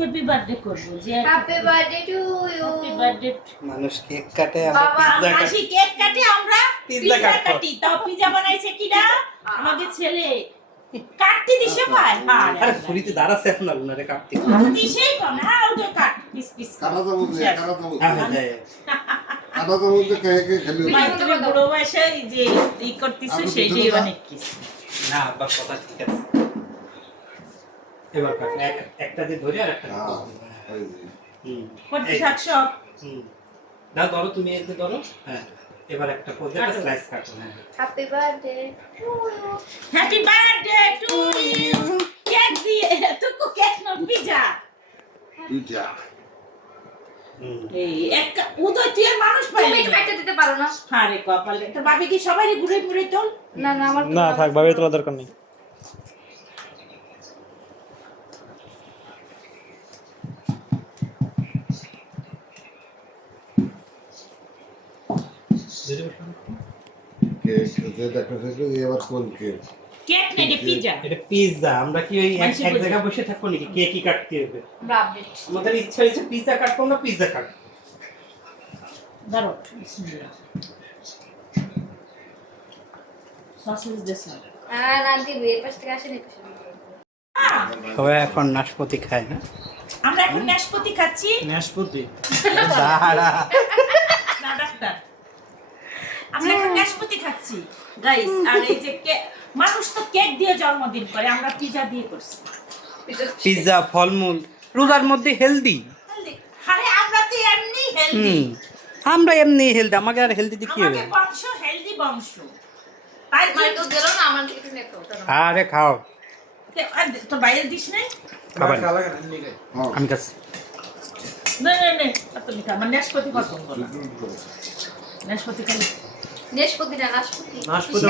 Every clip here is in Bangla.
হ্যাপি বার্থডে করব যে happy birthday to you. Happy birthday. মানুষ কেক কাটে, আমরা বাবা, পিজ্জা মাসি কেক কাটে, আমরা পিজ্জা পিজ্জা কাটবো। কাটি। তাও পিজ্জা বানাইছে কিনা আমাদের ছেলে। কাটতে দিছে ভাই। আরে ফুরিতে দাঁড়াচ্ছে এখন আর উনারে কাটতে। দিছেই কম না, ওটা কাট পিস পিস। কাটা তো বলতে হ্যাঁ যায়। কাটা তো বলতে কে খেলে ভাই তুমি বুড়ো বয়সে এই যে ই করতেছো সেইটাই অনেক কিছু। না বাস কথা ঠিক আছে। এবার কাট একটা দিয়ে ধরে আর একটা হ্যাঁ করতে থাকছো। দাও ধরো, তুমি এতে ধরো। হ্যাঁ এবার একটা পদে একটা স্লাইস কাটো। হ্যাঁ happy birthday to you. Happy birthday to you. Cake দিয়ে তো কেক না পিজ্জা। দুইটা এই একটা উদয় তুই আর মানুষ পাইলি তুমি খাইতে দিতে পারো না? আরে কপালে তোর ভাবি কি সবাই ঘুরে ঘুরে তোল? না না আমার না থাক, ভাবে তোলা দরকার নেই। কেক যে দেখাচ্ছিল এবার কোন কেক কেক না এটা পিজ্জা। এটা পিজ্জা। আমরা কি ওই এক মানুষে এক বুঝে। জায়গায় বসে থাকবো নাকি? কেকই কাটতে হবে। আমরা আপডেট। আমাদের ইচ্ছা হয়েছে পিজ্জা কাটবো, আমরা পিজ্জা কাটবো। ধরো বিসমিল্লাহ। সসেজ দেশা। আন্টি এর পাশ থেকে আসেনি পাশে। সবাই এখন নাশপাতি খায় না? আমরা এখন নাশপাতি খাচ্ছি। নাশপাতি দাঁড়া। না ডাক্তার, আমরা এখন নাশপাতি খাচ্ছি গাইস। আর এই যে মানুষ তো কেক দিয়ে জন্মদিন করে, আমরা পিজ্জা দিয়ে করছি। পিজ্জা, ফলমূল রোজার মধ্যে হেলদি। আরে আমরা তো এমনি হেলদি। আমরা এমনি হেলদি, আমাকে আর হেলদি দিয়ে কি হবে? আমাদের বংশ হেলদি বংশ। তাই মাইকো গেল না আমার কিছু নেকো। আরে খাও। তোর বাইরে দিস নাই? খাবার হ্যাঁ আমি কাছে না না না, এত মিঠা। আমার নাশপাতি পছন্দ না। নাশপাতি খালি নেশপতি না নাশপতি। নাশপাতি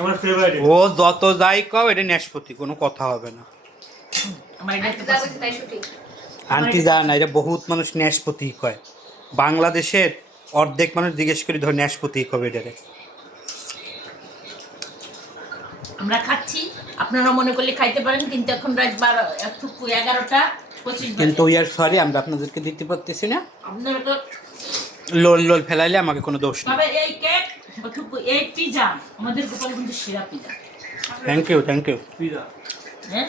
আমার ফেভারিট। ও যত যাই কও, এটা নাশপাতি, কোনো কথা হবে না। আমার এটা আন্টি যা বলছে তাই সঠিক। আন্টি জান, এটা বহুত মানুষ নাশপাতি কয়। বাংলাদেশের অর্ধেক মানুষ জিজ্ঞেস করি ধর নাশপাতি কবে এটারে। আমরা খাচ্ছি, আপনারা মনে করলে খাইতে পারেন, কিন্তু এখন রাত 11:25 কিন্তু ইয়ার সরি, আমরা আপনাদেরকে দিতে পারতেছি না। আপনারা তো লোল লোল ফেলাইলে আমাকে কোনো দোষ নেই। তবে এই কেক এই পিজা আমাদের গোপালে কিন্তু সেরা pizza. Thank you, thank you. Pizza হ্যাঁ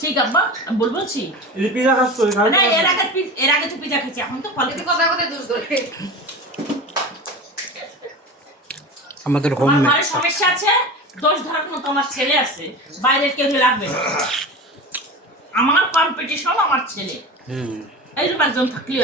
ঠিক আব্বা, আমি বলছি এই পিজা খাচ্ছো? না, এর আগে তো পিজা খেয়েছি, এখন তো ফলে যদি কথা কথা দূর করে। আমাদের হোম আমার মেড। ঘরে সমস্যা আছে, দোষ ধরার মতো আমার ছেলে আছে, বাইরের কেউ লাগবে না। আমার কম্পিটিশন আমার ছেলে। এইরকম একজন থাকলেও